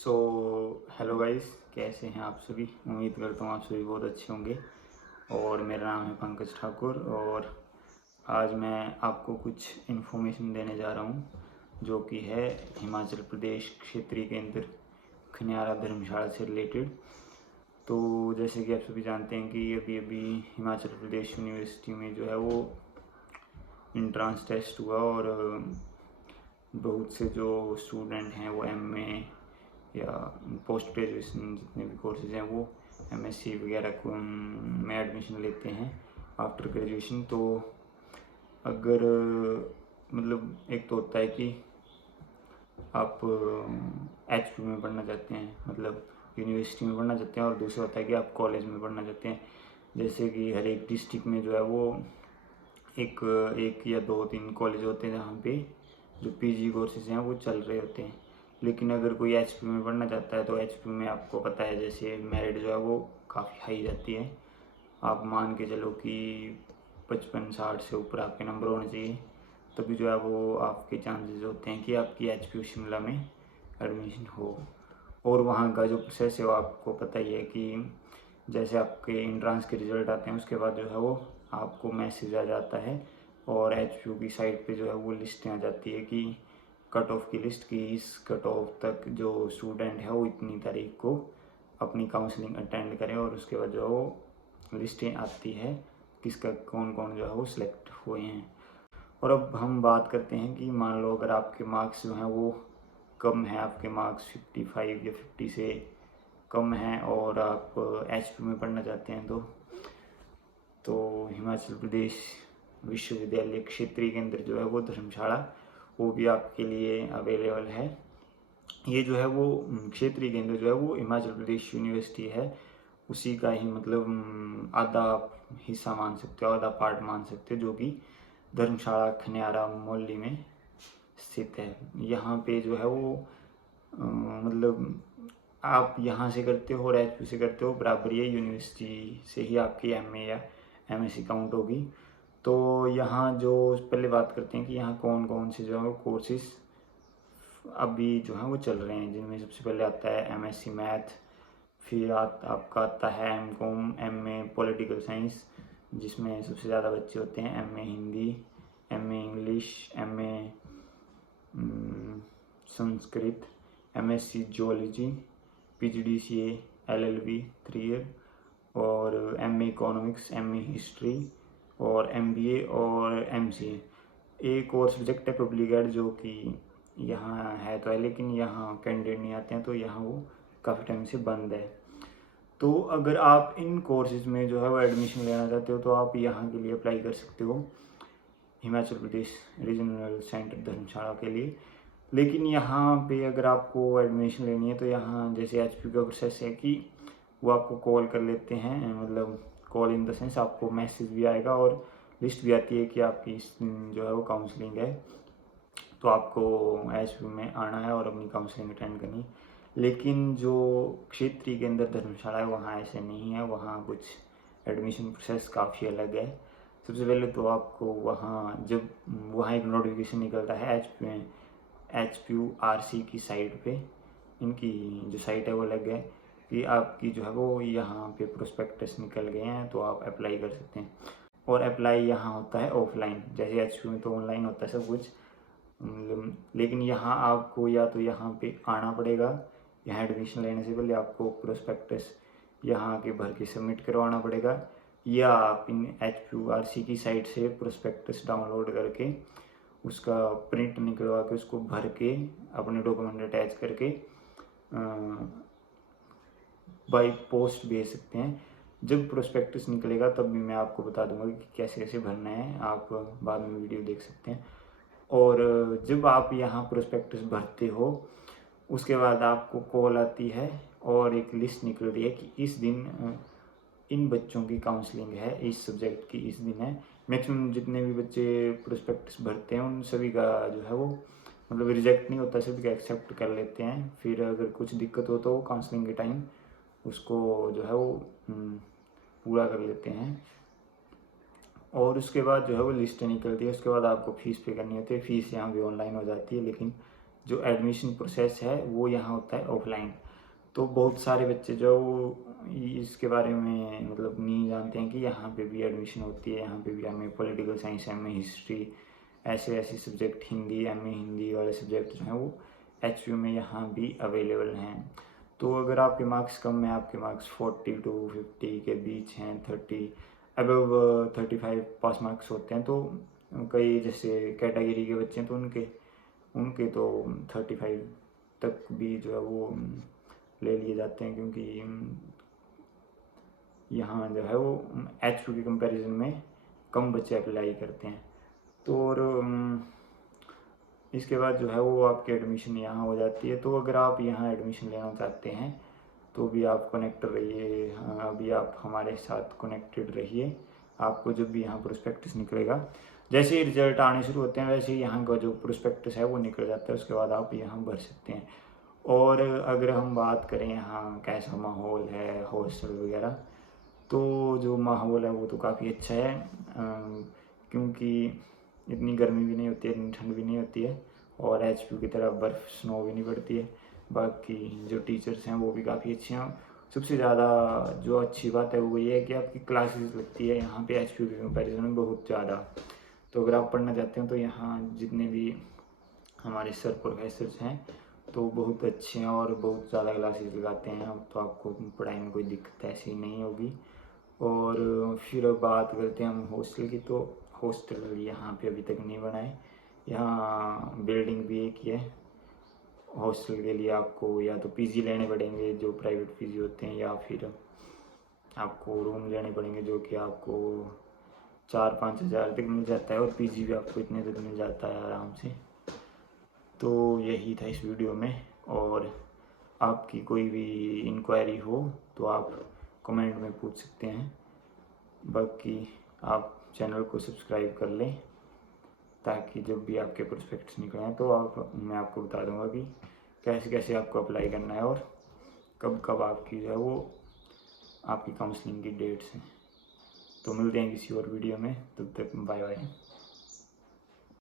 So hello guys, कैसे हैं आप सभी। उम्मीद करता हूँ आप सभी बहुत अच्छे होंगे। और मेरा नाम है पंकज ठाकुर और आज मैं आपको कुछ इन्फॉर्मेशन देने जा रहा हूँ जो कि है हिमाचल प्रदेश क्षेत्रीय केंद्र खनियारा धर्मशाला से रिलेटेड। तो जैसे कि आप सभी जानते हैं कि अभी अभी हिमाचल प्रदेश यूनिवर्सिटी में जो है वो इंट्रांस टेस्ट हुआ और बहुत से जो स्टूडेंट हैं वो एमए या पोस्ट ग्रेजुएशन जितने भी कोर्सेज हैं वो एमएससी वगैरह को में एडमिशन लेते हैं आफ्टर ग्रेजुएशन। तो अगर मतलब एक तो होता है कि आप एचपी में पढ़ना चाहते हैं, मतलब यूनिवर्सिटी में पढ़ना चाहते हैं, और दूसरा होता है कि आप कॉलेज में पढ़ना चाहते हैं। जैसे कि हर एक डिस्ट्रिक्ट में जो है वो एक या दो तीन कॉलेज होते हैं जहाँ पे जो पीजी कोर्सेज हैं वो चल रहे होते हैं। लेकिन अगर कोई एचपी में पढ़ना चाहता है तो एचपी में आपको पता है जैसे मेरिट जो है वो काफ़ी हाई जाती है। आप मान के चलो कि 55-60 से ऊपर आपके नंबर होने चाहिए, तभी जो है वो आपके चांसेस होते हैं कि आपकी एचपी शिमला में एडमिशन हो। और वहाँ का जो प्रोसेस है वो आपको पता ही है कि जैसे आपके इंट्रांस के रिजल्ट आते हैं उसके बाद जो है वो आपको मैसेज आ जाता है और एचपीयू की साइट पे जो है वो लिस्टें आ जाती है कि कट ऑफ की लिस्ट की इस कट ऑफ तक जो स्टूडेंट है वो इतनी तारीख को अपनी काउंसलिंग अटेंड करें, और उसके बाद जो है वो लिस्टें आती है किसका कौन कौन जो है वो सिलेक्ट हुए हैं। और अब हम बात करते हैं कि मान लो अगर आपके मार्क्स जो हैं वो कम है, आपके मार्क्स 55 या 50 से कम है और आप एचपी में पढ़ना चाहते हैं तो हिमाचल प्रदेश विश्वविद्यालय क्षेत्रीय केंद्र जो है वो धर्मशाला वो भी आपके लिए अवेलेबल है। ये जो है वो क्षेत्रीय केंद्र जो है वो हिमाचल प्रदेश यूनिवर्सिटी है उसी का ही मतलब आधा हिस्सा मान सकते हो, आधा पार्ट मान सकते हो, जो कि धर्मशाला खनियारा मोली में स्थित है। यहाँ पे जो है वो मतलब आप यहाँ से करते हो और एचपी से करते हो बराबर, ये यूनिवर्सिटी से ही आपकी एमए या एमएससी काउंट होगी। तो यहाँ जो पहले बात करते हैं कि यहाँ कौन कौन से जो है वो कोर्सेज अभी जो है वो चल रहे हैं, जिनमें सबसे पहले आता है एमएससी मैथ, फिर आपका आता है एमकॉम, एमए पॉलिटिकल साइंस जिसमें सबसे ज़्यादा बच्चे होते हैं, MA Hindi, MA English, MA Sanskrit, MSc geology, PGDCA, LLB 3 year, और एमए इकोनॉमिक्स, एमए हिस्ट्री, और एमबीए और एमसीए। एक और सब्जेक्ट है पब्लिक एड जो कि यहाँ है तो है लेकिन यहाँ कैंडिडेट नहीं आते हैं, तो यहाँ वो काफ़ी टाइम से बंद है। तो अगर आप इन कोर्सेज में जो है वो एडमिशन लेना चाहते हो तो आप यहाँ के लिए अप्लाई कर सकते हो, हिमाचल प्रदेश रीजनल सेंटर धर्मशाला के लिए। लेकिन यहाँ पे अगर आपको एडमिशन लेनी है तो यहाँ जैसे एचपी का प्रोसेस है कि वो आपको कॉल कर लेते हैं, मतलब कॉल इन द सेंस आपको मैसेज भी आएगा और लिस्ट भी आती है कि आपकी जो है वो काउंसलिंग है, तो आपको एचपी में आना है और अपनी काउंसलिंग अटेंड करनी। लेकिन जो क्षेत्रीय केंद्र धर्मशाला है वहाँ ऐसे नहीं है, वहाँ कुछ एडमिशन प्रोसेस काफ़ी अलग है। सबसे पहले तो आपको वहाँ जब वहाँ एक नोटिफिकेशन निकलता है HPURC की साइट पे, इनकी जो साइट है वो अलग है, कि आपकी जो है वो यहाँ पे प्रोस्पेक्टस निकल गए हैं तो आप अप्लाई कर सकते हैं। और अप्लाई यहाँ होता है ऑफलाइन, जैसे एचपी में तो ऑनलाइन होता है सब कुछ, लेकिन यहाँ आपको या तो यहाँ पे आना पड़ेगा, यहाँ एडमिशन लेने से पहले आपको प्रोस्पेक्टस यहाँ के भर के सबमिट करवाना पड़ेगा, या आप इन HPURC की साइट से प्रोस्पेक्टस डाउनलोड करके उसका प्रिंट निकलवा के उसको भर के अपने डॉक्यूमेंट अटैच करके बाई पोस्ट भेज सकते हैं। जब प्रोस्पेक्टस निकलेगा तब भी मैं आपको बता दूंगा कि कैसे कैसे भरना है, आप बाद में वीडियो देख सकते हैं। और जब आप यहाँ प्रोस्पेक्टस भरते हो उसके बाद आपको कॉल आती है और एक लिस्ट निकलती है कि इस दिन इन बच्चों की काउंसलिंग है, इस सब्जेक्ट की इस दिन है। मैक्सिमम जितने भी बच्चे प्रोस्पेक्टस भरते हैं उन सभी का जो है वो मतलब रिजेक्ट नहीं होता, सभी का एक्सेप्ट कर लेते हैं। फिर अगर कुछ दिक्कत हो तो काउंसलिंग के टाइम उसको जो है वो पूरा कर लेते हैं। और उसके बाद जो है वो लिस्ट निकलती है, उसके बाद आपको फ़ीस पे करनी होती है। फ़ीस यहाँ भी ऑनलाइन हो जाती है, लेकिन जो एडमिशन प्रोसेस है वो यहाँ होता है ऑफलाइन। तो बहुत सारे बच्चे जो इसके बारे में मतलब नहीं जानते हैं कि यहाँ पे भी एडमिशन होती है, यहाँ पे भी हमें पॉलिटिकल साइंस, एमए हिस्ट्री, ऐसे सब्जेक्ट, हिंदी, एमए हिंदी वाले सब्जेक्ट जो हैं वो एचपीयू में यहाँ भी अवेलेबल हैं। तो अगर आपके मार्क्स कम है, आपके मार्क्स 40 to 50 के बीच हैं, 30 अबव 35 पास मार्क्स होते हैं, तो कई जैसे कैटेगरी के बच्चे हैं तो उनके तो 35 तक भी जो है वो ले लिए जाते हैं, क्योंकि यहाँ जो है वो एचपीयू के कंपैरिजन में कम बच्चे अप्लाई करते हैं। तो और इसके बाद जो है वो आपकी एडमिशन यहाँ हो जाती है। तो अगर आप यहाँ एडमिशन लेना चाहते हैं तो भी आप कनेक्ट रहिए, अभी आप हमारे साथ कनेक्टेड रहिए। आपको जब भी यहाँ प्रोस्पेक्टस निकलेगा, जैसे ही रिजल्ट आने शुरू होते हैं वैसे ही यहाँ का जो प्रोस्पेक्टस है वो निकल जाता है, उसके बाद आप यहाँ भर सकते हैं। और अगर हम बात करें यहाँ कैसा माहौल है, हॉस्टल वगैरह, तो जो माहौल है वो तो काफ़ी अच्छा है, क्योंकि इतनी गर्मी भी नहीं होती है, इतनी ठंड भी नहीं होती है, और एचपीयू की तरह बर्फ़ स्नो भी नहीं पड़ती है। बाकी जो टीचर्स हैं वो भी काफ़ी अच्छे हैं। सबसे ज़्यादा जो अच्छी बात है वो ये है कि आपकी क्लासेस लगती है यहाँ पे एचपीयू के कंपैरिजन में बहुत ज़्यादा। तो अगर आप पढ़ना चाहते हो तो यहाँ जितने भी हमारे सर प्रोफेसर्स हैं तो बहुत अच्छे हैं और बहुत ज़्यादा क्लासेस लगाते हैं, तो आपको पढ़ाई में कोई दिक्कत ऐसी नहीं होगी। और फिर बात करते हैं हम हॉस्टल की, तो हॉस्टल यहाँ पे अभी तक नहीं बना है, यहाँ बिल्डिंग भी एक ही है। हॉस्टल के लिए आपको या तो पीजी लेने पड़ेंगे जो प्राइवेट पीजी होते हैं, या फिर आपको रूम लेने पड़ेंगे जो कि आपको 4-5 हज़ार तक मिल जाता है, और पीजी भी आपको इतने तक मिल जाता है आराम से। तो यही था इस वीडियो में, और आपकी कोई भी इंक्वायरी हो तो आप कमेंट में पूछ सकते हैं। बाकी आप चैनल को सब्सक्राइब कर लें ताकि जब भी आपके प्रोस्पेक्ट्स निकलें तो मैं आपको बता दूंगा कि कैसे कैसे आपको अप्लाई करना है और कब कब आपकी जो है वो आपकी काउंसलिंग की डेट्स हैं। तो मिलते हैं किसी और वीडियो में, तब तक बाय बाय।